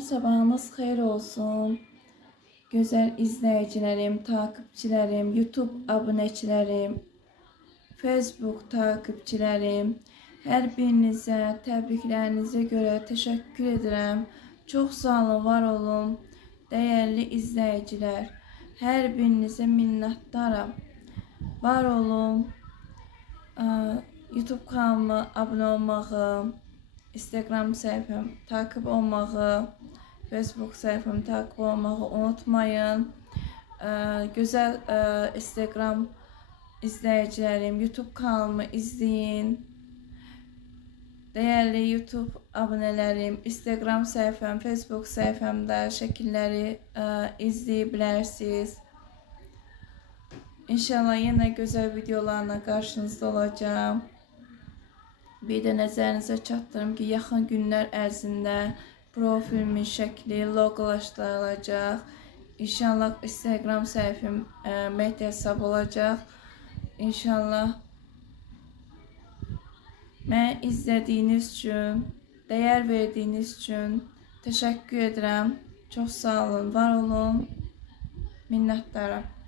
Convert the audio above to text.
sabahınız xeyir olsun. Güzel izleyicilerim, takipçilerim, YouTube abunəçilərim, Facebook takipçilerim. Hər birinizə təbriklərinizə görə təşəkkür edirəm. Çox sağ olun, var olun. Değerli izleyiciler, hər birinizə minnətdaram. Var olun. YouTube kanalıma abunə olmağı, Instagram səhifəm takip olmağı, Facebook səhifəmi takip olmağı unutmayın. Güzel Instagram izleyicilerim, YouTube kanalımı izleyin. Değerli YouTube abonelerim, Instagram səhifəm, Facebook səhifəmdə şəkilləri izleyebilirsiniz. İnşallah yine güzel videolarla karşınızda olacağım. Bir de nəzərinizə çatdırım ki, yaxın günlər ərzində profilimin şəkli loqolaşdırılacaq. İnşallah Instagram səhifəm Mehdi hesab olacaq. İnşallah mən izlədiyiniz üçün, değer verdiğiniz üçün təşəkkür edirəm. Çox sağ olun, var olun. Minnətdaram.